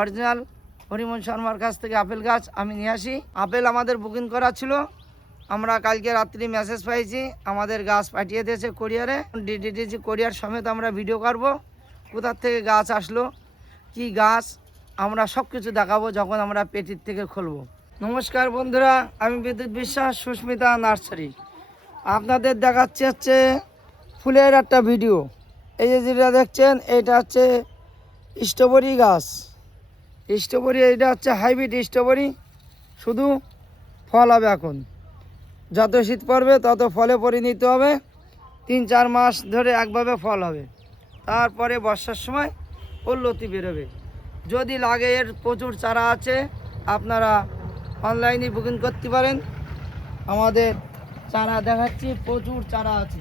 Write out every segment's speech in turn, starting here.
Original হরিমন শর্মার কাছ থেকে আপেল গাছ আমি নিয়ে আসি। আপেল আমাদের বুকিং করা ছিল। আমরা কালকে রাত্রি মেসেজ পাইছি। আমাদের গাছ পাঠিয়ে দিয়েছে কোরিয়ারে ডিডিডিজি কোরিয়ার সমেত আমরা ভিডিও করব। কোথার থেকে গাছ আসলো, কি গাছ, আমরা সব কিছু দেখাবো যখন আমরা পেটির থেকে খুলবো। নমস্কার বন্ধুরা, আমি বিদ্যুৎ বিশ্বাস, সুস্মিতা নার্সারি। আপনাদের দেখাচ্ছে হচ্ছে ফুলের একটা ভিডিও এই যে যেটা দেখছেন, এটা হচ্ছে স্ট্রবেরি গাছ। স্ট্রবেরি, এটা হচ্ছে হাইব্রিড স্ট্রবেরি। শুধু ফল হবে এখন। যত শীত পড়বে, তত ফলে পরিণত হবে। তিন, চার মাস ধরে একভাবে ফল হবে। তারপরে বর্ষার সময় লতি বেরোবে। যদি লাগে এর প্রচুর চারা আছে, আপনারা অনলাইনে বুকিং করতে পারেন। আমাদের চারা দেখাচ্ছি, প্রচুর চারা আছে।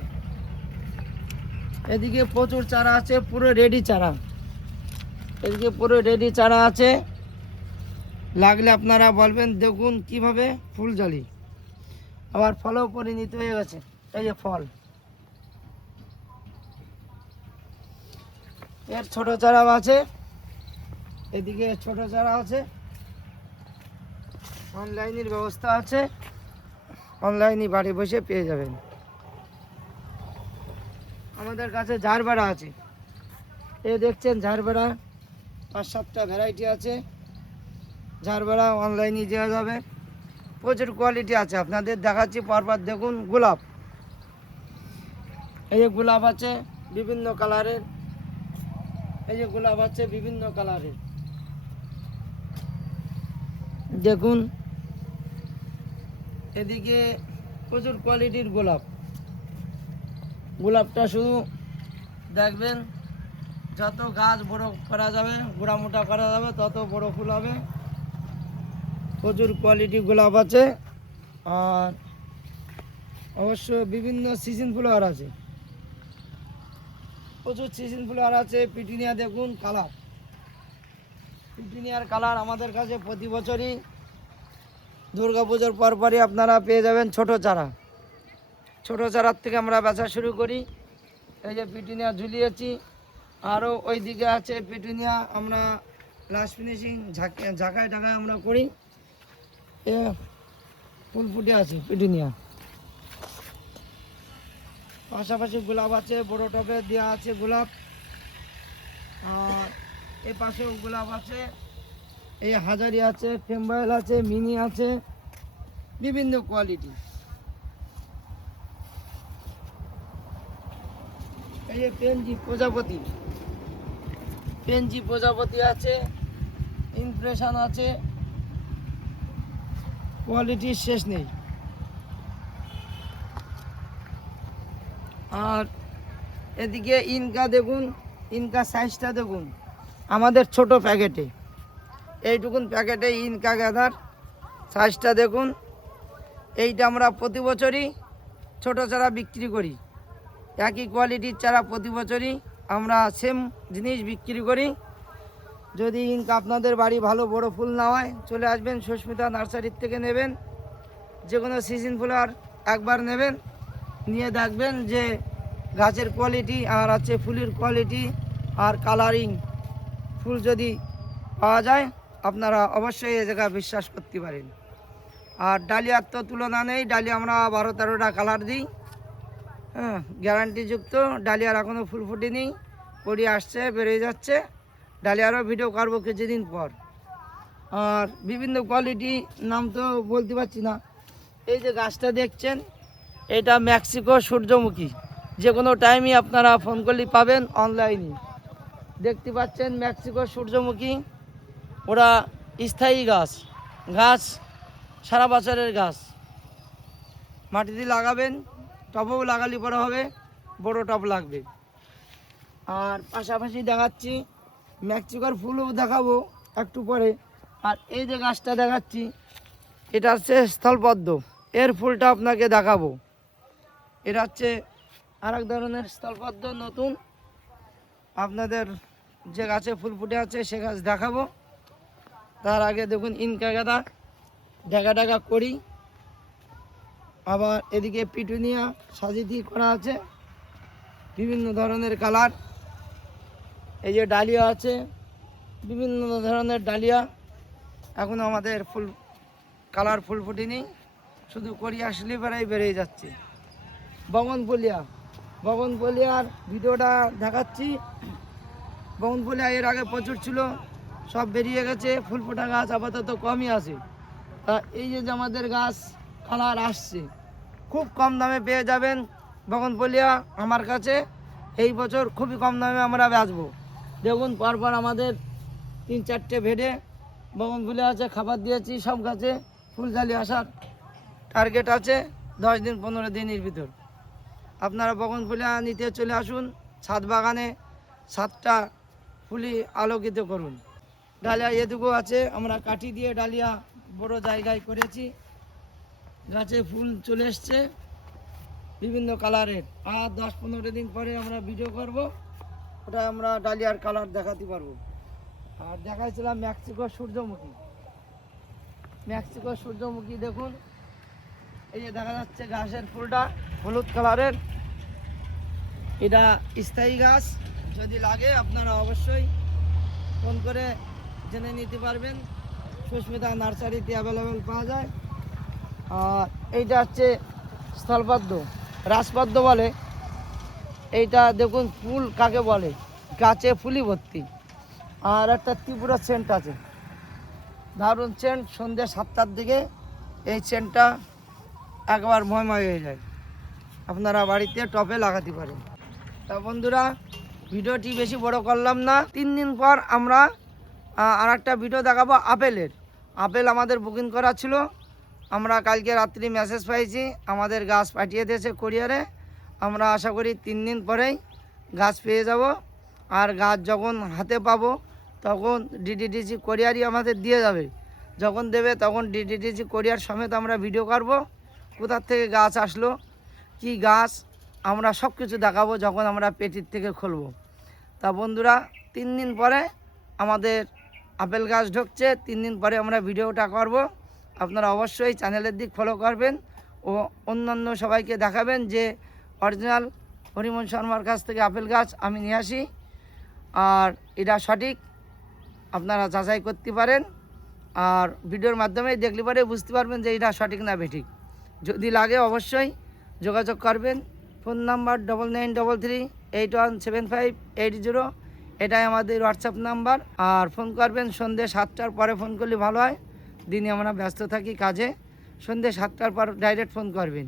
এদিকে প্রচুর চারা আছে, পুরো রেডি চারা। এদিকে পুরো রেডি চারা আছে। লাগলে আপনারা বলবেন, দেখুন কীভাবে ফুল জ্বালি। আবার ফলও পরিণত হয়ে গেছে। এই যে ফল। এর ছোট চারাও আছে। এদিকে ছোট চারা আছে। অনলাইনের ব্যবস্থা আছে। অনলাইনে বাড়ি বসে পেয়ে যাবেন। আমাদের কাছে ঝাড়বেড়া আছে। এ দেখছেন ঝাড়বেড়া। পাঁচ সাতটা ভ্যারাইটি আছে ঝাড়বেড়া অনলাইনে দেওয়া যাবে। প্রচুর কোয়ালিটি আছে। আপনাদের দেখাচ্ছি পরপর দেখুন গোলাপ। এই যে গোলাপ আছে বিভিন্ন কালারের এই যে গোলাপ আছে বিভিন্ন কালারের দেখুন। এদিকে প্রচুর কোয়ালিটির গোলাপ। গোলাপটা শুধু দেখবেন যত গাছ বড় করা যাবে, গোড়া মোটা করা যাবে, তত বড় ফুল হবে। প্রচুর কোয়ালিটি গোলাপ আছে। আর অবশ্য বিভিন্ন সিজন ফ্লাওয়ার আছে। প্রচুর সিজন ফ্লাওয়ার আছে, পিটিনিয়া দেখুন কালার পিটিনিয়ার কালার আমাদের কাছে প্রতি বছরই। দুর্গা পুজোর পরপরই আপনারা পেয়ে যাবেন ছোট চারা। ছোট চারার থেকে আমরা বেচা শুরু করি। এই যে পিটুনিয়া ঝুলিয়েছি। আরও ওই দিকে আছে পিটুনিয়া, আমরা লাস্ট ফিনিশিং ঝাঁকায় ঢাকায় আমরা করি। এ, ফুল ফুটে আছে পিটুনিয়া। পাশাপাশি গোলাপ আছে, বড় টবে দেওয়া আছে গোলাপ। আর এ পাশেও গোলাপ আছে, এই হাজারি আছে ফেম্বয়েল আছে, মিনি আছে, বিভিন্ন কোয়ালিটি। এই যে প্রজাপতি। পেনজি প্রজাপতি আছে ইমপ্রেশন আছে। কোয়ালিটির শেষ নেই। আর এদিকে ইনকা দেখুন, ইনকা সাইজটা দেখুন। আমাদের ছোট প্যাকেটে। এইটুকুন প্যাকেটে ইনকা গাঁদার সাইজটা দেখুন। এইটা আমরা প্রতি বছরই ছোটো চারা বিক্রি করি। একই কোয়ালিটির চারা প্রতি বছরই আমরা সেম জিনিস বিক্রি করি। যদি আপনাদের বাড়ি ভালো বড় ফুল না হয়, চলে আসবেন সুস্মিতা নার্সারির থেকে নেবেন। যে কোনো সিজন ফুলার একবার নেবেন। নিয়ে দেখবেন যে গাছের কোয়ালিটি আর আছে ফুলের কোয়ালিটি আর কালারিং ফুল যদি পাওয়া যায়, আপনারা অবশ্যই এ জায়গায় বিশ্বাস করতে পারেন। আর ডালিয়ার তো তুলনা নেই, ডালিয়া আমরা বারো তেরোটা কালার দিই। হ্যাঁ গ্যারান্টিযুক্ত। ডালিয়ার এখনও ফুল ফুটেনি। পড়ি আসছে, বেরিয়ে যাচ্ছে। ডালিয়ারও ভিডিও করব কিছুদিন পর। আর বিভিন্ন কোয়ালিটি নাম তো বলতে পারছি না। এই যে গাছটা দেখছেন, এটা মেক্সিকো সূর্যমুখী। যে কোনো টাইমই আপনারা ফোন করলে পাবেন অনলাইনে। দেখতে পাচ্ছেন মেক্সিকো সূর্যমুখী। ওরা স্থায়ী গাছ। গাছ সারা বছরের গাছ। মাটিতে লাগাবেন। টবও লাগালে পরে হবে, বড় টব লাগবে। আর পাশাপাশি দেখাচ্ছি মেক্সিকোর ফুলও দেখাবো একটু পরে। আর এই যে গাছটা দেখাচ্ছি, এটা হচ্ছে স্থলপদ্ম। এর ফুলটা আপনাকে দেখাবো। এটা হচ্ছে আর এক ধরনের স্থলপদ্ম, নতুন। আপনাদের যে গাছে ফুল ফুটে আছে সে গাছ দেখাবো। তার আগে দেখুন ইনকা গাদা। ডেকা ডেকা করি। আবার এদিকে পিটুনিয়া সাজিদি করা আছে। বিভিন্ন ধরনের কালার। এই যে ডালিয়া আছে, বিভিন্ন ধরনের ডালিয়া। এখন আমাদের ফুল, কালার ফুল ফুটিনি। শুধু করিয়া স্লিপারাই বেরিয়ে যাচ্ছে। বগনপলিয়া, বগনপলিয়ার ভিডিওটা দেখাচ্ছি। বগনপলিয়া এর আগে প্রচুর ছিল, সব বেরিয়ে গেছে। ফুল ফোটা গাছ আপাতত কমই আছে। তা এই যে আমাদের গাছ, কালার আসছে। খুব কম দামে পেয়ে যাবেন। বগনপলিয়া আমার কাছে এই বছর খুবই কম দামে আমরা বেচবো। দেখুন, পরপর আমাদের তিন চারটে ভেড়ে বগনপলিয়া আছে, খাবার দিয়েছি, সব গাছে ফুলজালি আসার টার্গেট আছে দশ দিন, পনেরো দিনের ভিতর। আপনারা বগনপলিয়া নিতে চলে আসুন, ছাদ বাগানে ছাদটা ফুলি আলোকিত করুন। ডালিয়া এটুকু আছে, আমরা কাঠি দিয়ে ডালিয়া বড় জায়গায় করেছি। গাছে ফুল চলে এসছে। বিভিন্ন কালারের। আর দশ পনেরো দিন পরে আমরা ভিডিও করব। ওটা আমরা ডালিয়ার কালার দেখাতে পারব। আর দেখাইছিলাম মেক্সিকো সূর্যমুখী। মেক্সিকো সূর্যমুখী দেখুন। এই যে দেখা যাচ্ছে ঘাসের ফুলটা হলুদ কালারের। এটা স্থায়ী গাছ। যদি লাগে আপনারা অবশ্যই ফোন করে জেনে নিতে পারবেন। সুস্মিতা নার্সারিতে অ্যাভেলেবেল পাওয়া যায়। এইটা হচ্ছে স্থলপদ্ম, রাজপদ্ম বলে। এইটা দেখুন ফুল কাকে বলে? গাছে ফুলি ভর্তি। আর একটা ত্রিপুরা সেন্ট আছে। দারুণ সেন্ট সন্ধ্যে সাতটার দিকে এই সেন্টটা একবার ময়ময় হয়ে যায়। আপনারা বাড়িতে টপে লাগাতে পারেন। তা বন্ধুরা, ভিডিওটি বেশি বড় করলাম না। তিন দিন পর আমরা আর একটা ভিডিও দেখাবো আপেলের। আপেল আমাদের বুকিং করা ছিল। আমরা কালকে রাত্রি মেসেজ পাইছি, আমাদের গাছ পাঠিয়ে দিয়েছে কোরিয়ারে আমরা আশা করি তিন দিন পরেই গাছ পেয়ে যাব। আর গাছ যখন হাতে পাবো, তখন ডিডিডিসি কোরিয়ারই আমাদের দিয়ে যাবে। যখন দেবে, তখন ডিডিডিসি কোরিয়ার সমেত আমরা ভিডিও করব, কোথার থেকে গাছ আসলো, কি গাছ, আমরা সব কিছু দেখাবো যখন আমরা পেটির থেকে খুলবো। তা বন্ধুরা, তিন দিন পরে আমাদের আপেল গাছ ঢুকছে, তিন দিন পরে আমরা ভিডিওটা করব। আপনারা অবশ্যই চ্যানেলের দিক ফলো করবেন ও অন্যান্য সবাইকে দেখাবেন যে অরিজিনাল হরিমন শর্মার কাছ থেকে আপেল গাছ আমি নিয়ে আসি। আর এটা সঠিক, আপনারা যাচাই করতে পারেন। আর ভিডিওর মাধ্যমে দেখলে পরে বুঝতে পারবেন যে এটা সঠিক না বেঠিক। যদি লাগে অবশ্যই যোগাযোগ করবেন। Phone number double nine double three eight one seven five eight zero এটাই আমাদের হোয়াটসঅ্যাপ নাম্বার। আর ফোন করবেন সন্ধ্যে সাতটার পরে ফোন করলে ভালো হয়। দিনে আমরা ব্যস্ত থাকি কাজে। সন্ধ্যে সাতটার পর ডাইরেক্ট ফোন করবেন।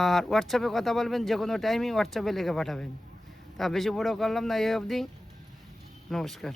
আর হোয়াটসঅ্যাপে কথা বলবেন, যে কোনো টাইমই হোয়াটসঅ্যাপে লিখে পাঠাবেন। তা বেশি বড় করলাম না, এই অবধি। নমস্কার।